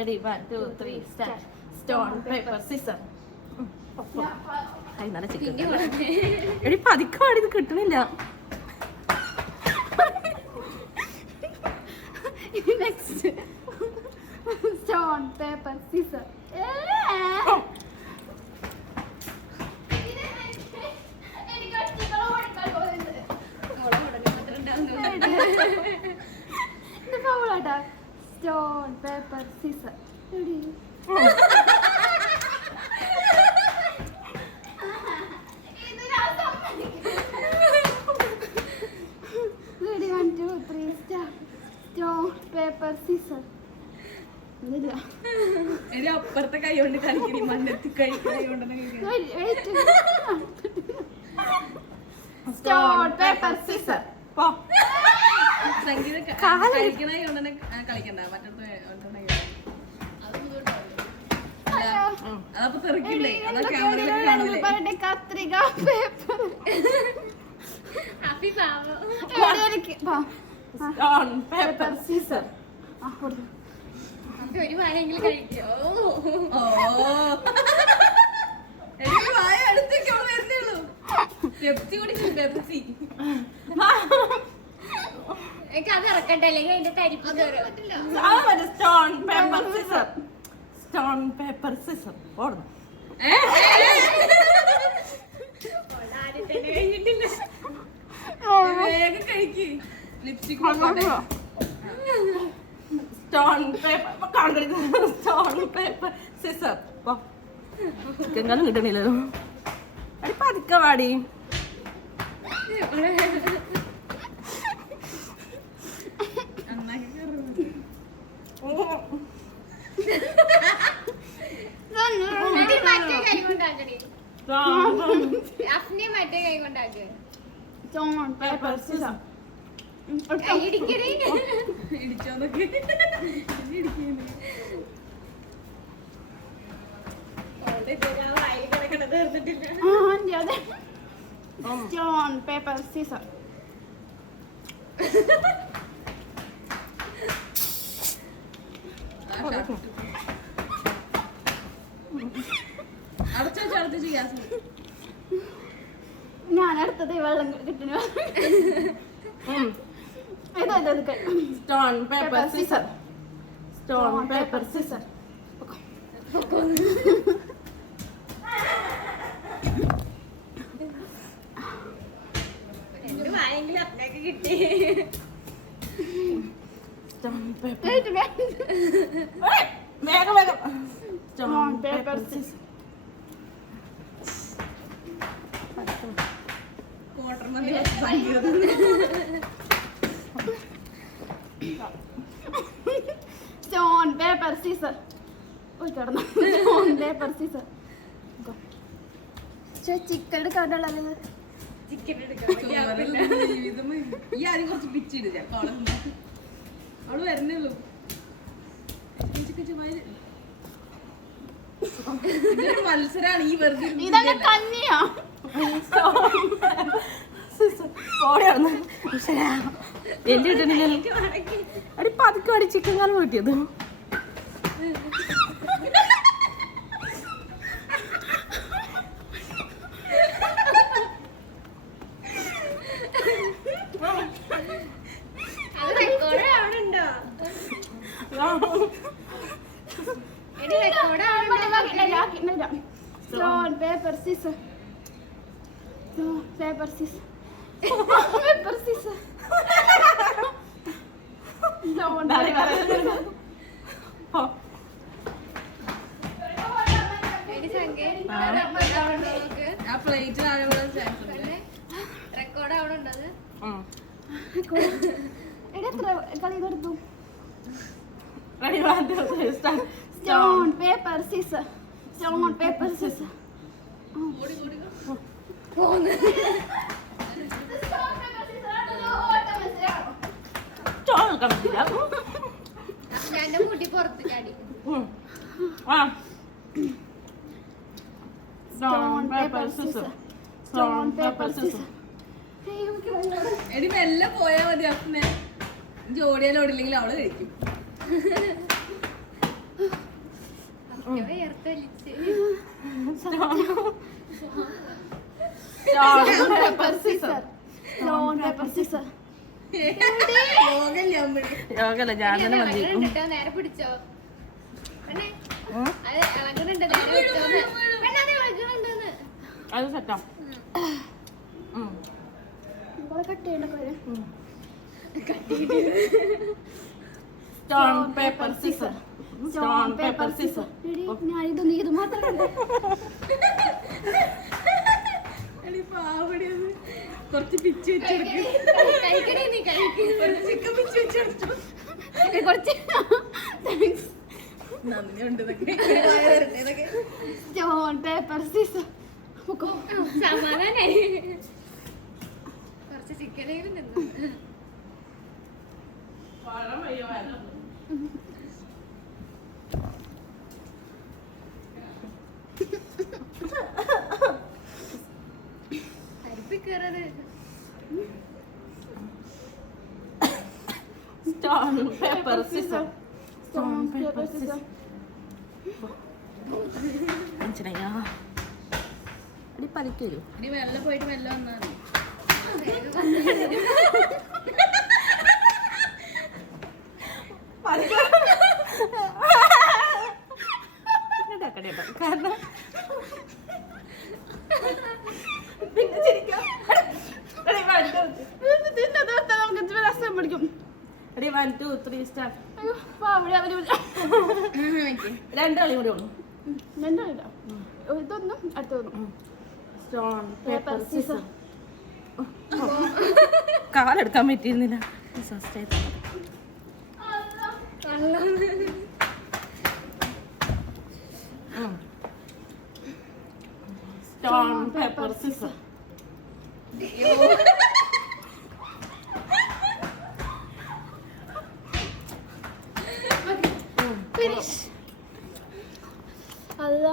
Ready, 1, 2, 3, start. Stone, paper, scissors. നല്ല chicken എടി പതിക്കവാടി ഇത് കിട്ടണില്ല. Next stone paper scissor. Stone paper Caesar. Ready, 1, 2, 3, start. Stone, paper, scissors. അപ്പുറത്തെ കൈ കൊണ്ട് കളിക്കണി മണ്ണത്തി കൈ കൊണ്ടെന്ന് Stone, paper, scissors. സംഗീത കളിക്കണ കൊണ്ടെന്നെ കളിക്കണ്ട മറ്റേ അതപ്പോ തെറിക്കണ്ടേ അതൊക്കെ കത്രിക പേപ്പർ. Paper scissor. ഒരു വാരെങ്കിലും കഴിക്കോ? വായ അടുത്തേക്ക് അവിടെ വരുന്നുള്ളൂ. പെപ്സി കുടിക്കും പെപ്സി. എനിക്ക് അത് ഇറക്കട്ടെ അല്ലെങ്കിൽ അതിന്റെ തരിപ്പ് stone paper scissor. Stone paper scissor ഓടുന്നു. വേഗം കഴിക്ക്. Lipstick stone paper stone paper scissor. Chicken curry കിട്ടണില്ലല്ലോ. അടി പതുക്കെ വാടി. മറ്റേ കൈ കൊണ്ടാക്കണേ. അഫ്നെ മറ്റേ കൈ കൊണ്ടാക്ക്. Stone paper scissor. ഇടിക്കണേ ഇടിച്ചോന്നൊക്കെ സ്റ്റോൺ പേപ്പർ സീസർ. ഞാൻ അടുത്തത് വെള്ളം കിട്ടുന്നു. Stone paper scissor. Stone paper scissor. വായെങ്കിലും അപ്പനൊക്കെ കിട്ടി. സ്റ്റോൺ പേപ്പർ വേഗം വേഗം. Stone paper scissor. ക്വാർട്ടർ മതി സംഗീതം. Stone paper scissor. കിടന്നു. Stone paper scissor. ചിക്കൻ എടുക്കാണ്ടല്ലോ. ചിക്കൻ എടുക്കാം. ഈ ആദ്യം കുറച്ച് പിച്ചിടുക അവള് വരുന്നുള്ളൂ. മത്സരാണ് ഈ വെറുതെ ഇതങ്ങ് കന്നിയാ. എന്റെ കിട്ടണില്ല. അടി പതുക്കെ അടി ചിക്കൻ കാലം കിട്ടിയത്. അത് റെക്കോർഡ് അവിടെ ഉണ്ടോ? റെക്കോർഡ് അവിടെ ഉണ്ടോ? Stone paper scissors. Stone paper scissors. Paper scissors. Stone paper scissors. ആ പ്ലേറ്റ് റെക്കോർഡ് അവിടെ ഉണ്ടത്. കളി കൊടുത്തു. Stone Stone paper scissors. Stone paper scissors. പോന്ന് അഫ്നാന്റെ മുടി പുറത്ത് ചാടി. Stone paper scissors. Stone paper scissors. എടി മെല്ലെ പോയാ മതി. അപ്പനെ ജോഡിയാലോടില്ലെങ്കിൽ അവള് കഴിക്കും. വേർത്തൊലിച്ച് stone paper scissor stone paper scissor യോഗല്ല ഞാൻ തന്നെ മതി ഇളകുന്നുണ്ടോ നേരെ പിടിച്ചോ പെണ്ണേ അത് ഇളകുന്നുണ്ട് നേരെ പിടിച്ചോന്ന് പെണ്ണേ അത് ഇളകുന്നുണ്ടെന്ന് അത് സെറ്റാ കട്ട് ചെയ്യേണ്ട കാര്യം stone paper scissor stone paper scissor ഞാൻ ഇതൊന്നും ഇത് മാത്രമല്ല കുറച്ച് പിച്ച് വെച്ചെടുക്കും കഴിക്കണേ നീ കഴിക്കും ചിക്കൻ പിച്ച് വെച്ചെടുത്തു കുറച്ച് താങ്ക്സ് നന്ദിയുണ്ട് ഇതൊക്കെ സ്റ്റോൺ പേപ്പർ സീസർ സമാധാനായി കുറച്ച് ചിക്കനെങ്കിലും തിന്നു അരിപ്പിക്കേറത് stone paper scissor stone paper scissor മനസ്സിലായോ അടി പതുക്കെ വരൂ ഇനി വെള്ളം പോയിട്ട് വെള്ളം വന്നാണ് കാരണം പിന്നെ ചിരിക്കാം നമുക്ക് രസം പിടിക്കും അടി 1 2 3 സ്റ്റാർട്ട് അയ്യോ അവിടെ അവര് രണ്ട് കളി കൂടി ഉള്ളൂ മെന്റില്ല ഇതൊന്നും അടുത്തൊന്നും സ്റ്റോൺ പേപ്പർ സീസർ കാലെടുക്കാൻ പറ്റിയിരുന്നില്ല സ്റ്റോൺ പേപ്പർ സീസർ ഫിനിഷ് അല്ല